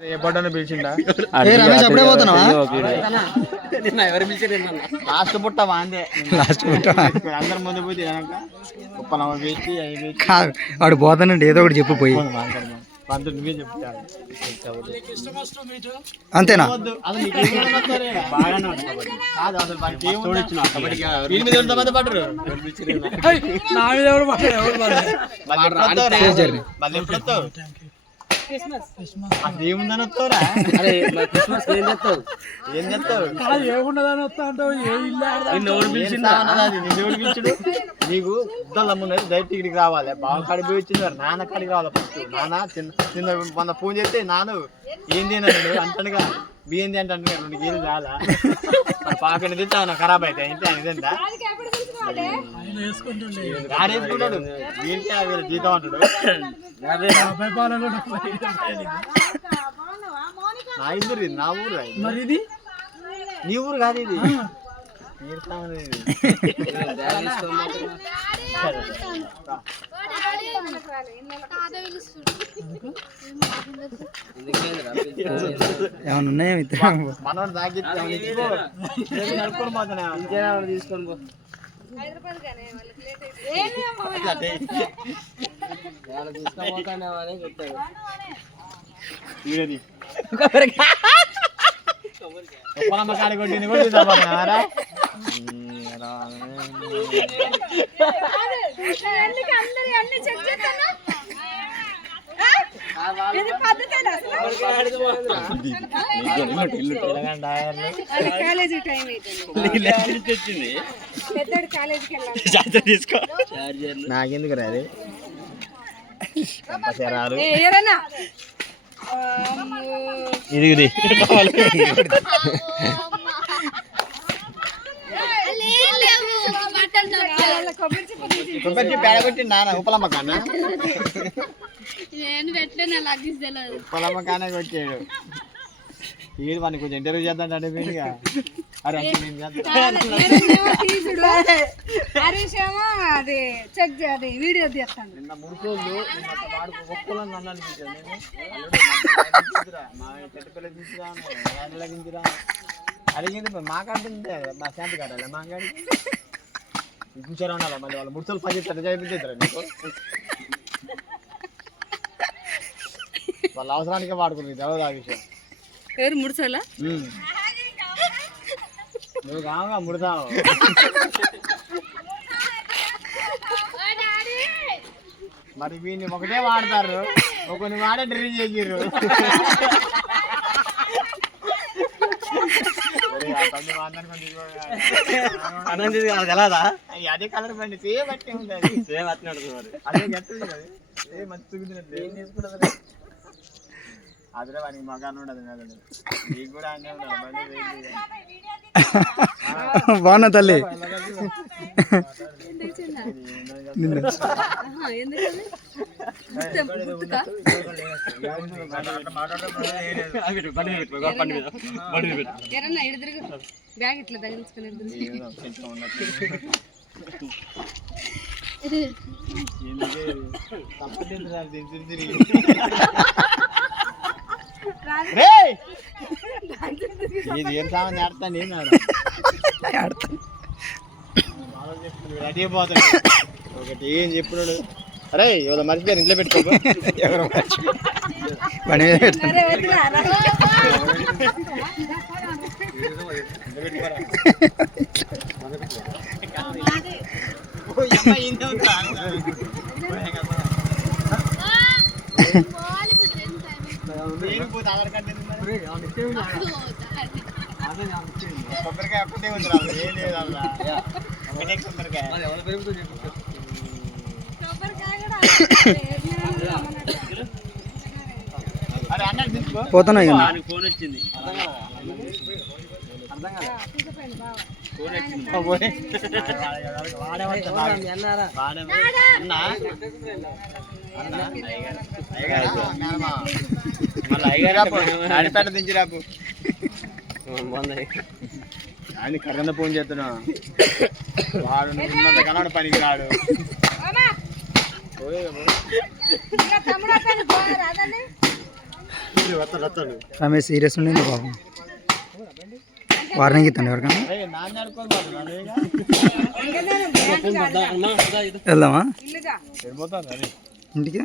పిలిచిండా రమేష్ అప్పుడే పోతున్నావా? లాస్ట్ పుట్ట వాందే అందరి ముందు పోతే ఉప్పలమ్మ పెట్టి కాదు వాడు పోతానండి ఏదో ఒకటి చెప్పు పోయి నువ్వే చెప్తాను అంతేనా? ఏముందని వస్తావురా? ఏం చెప్తావు? నీకు ఉద్దలమ్మున్నది డైరెక్ట్ ఇక్కడికి రావాలి. బావ కాడికి పోయి వచ్చింది నాన్న కాడికి రావాలి. ఫస్ట్ నాన్న చిన్న మొన్న ఫోన్ చేస్తే నాన్న ఏంది అన్నాడు అంటాడుగా బియ్యంది అంటే అంటే 2 కేజీలు చాలా పాకని తింటా ఖరాబ్ అయితే అయితే ఇదంతా ఆడేసుకుంటాడు ఏంటి వీళ్ళ జీతం అంటాడు. నా ఇద్దరు నా ఊరు మరి ఇది నీ ఊరు కాదు ఇది ఏమన్నా ఉన్నాయా మనోడు తాగి నడుపుకొని పోతానే తీసుకొని పో ఉప్పలమ్మ కాడి కొట్టింది కూడా తీసుకుపోతారా? నాకెందుకు రాదు ఇది కొబ్బరి పేడ కొట్టిండు నాన్న ఉప్పలమ్మ కన్నా ఉప్పలమ్మ కానే కొట్టాడు. వీడు మనకి కొంచెం ఇంటర్వ్యూ చేద్దాం అంటే మీరుగా అరే వీడియో తీస్తాను. నిన్న 3 రోజులు వాడు ఒక్కలని నన్ను అనిపించాను. మా చెట్టు పిల్లలు తీసుకురా అడిగింది మాకాడుతుంటే మా శాంతి కాడాలి మా కాడికి కూర్చొని ఉండాలి. మళ్ళీ వాళ్ళు 3 రోజులు 10 చేయించారు నీకు వాళ్ళ అవసరానికే వాడుకున్నది ఎవరు ఆ విషయం. ఎవరు ముడిసోలా? నువ్వు కావుగా ముడతావు. మరి వీడిని ఒకటే వాడతారు ఒకరిని వాడే డ్రిల్ చేసిర్రు. అదే కలర్ బండి సేమ్ అట్టే ఉంటుంది. సేమ్ అట్నే ఉంటుంది. అదే గట్టుంది కదా సేమ్ మంచి చూపించినట్టు ఏం తీసుకుంటుంది అదే వానికి మగానే ఉండదు నీకు కూడా అన్నీ ఉండాలి బాగున్నా తల్లి. బ్యాగ్ ఇట్లా తగిలించుకుని ఇది ఏం సామాన్ ఆడతాను నేను రెడీ అయిపోతాడు. ఒకటి ఏం చెప్పినాడు అరే ఎవరో మర్చిపోయారు ఇంట్లో పెట్టుకో ఎవరో ఆధార్ కార్డు కొబ్బరికాయ ఒక్కటే ఉంది ఏం లేదు అలా ఒకటే కొబ్బరికాయ అరే అన్నట్టు తీసుకో పోతున్నా ఫోన్ వచ్చింది అడిపేట దించిరాపు ఆయన కర్రన్న ఫోన్ చేస్తున్నా వాడు ఉన్నంత కన్నాడు పనికి రాడు. వస్తాడు రమేష్ సీరియస్ ఉండింది పాపం వార్నింగ్ ఇస్తాను ఎవరికన్నా నాన్న అనుకోని వెళ్దామా ఇల్లుగా ఇంటికి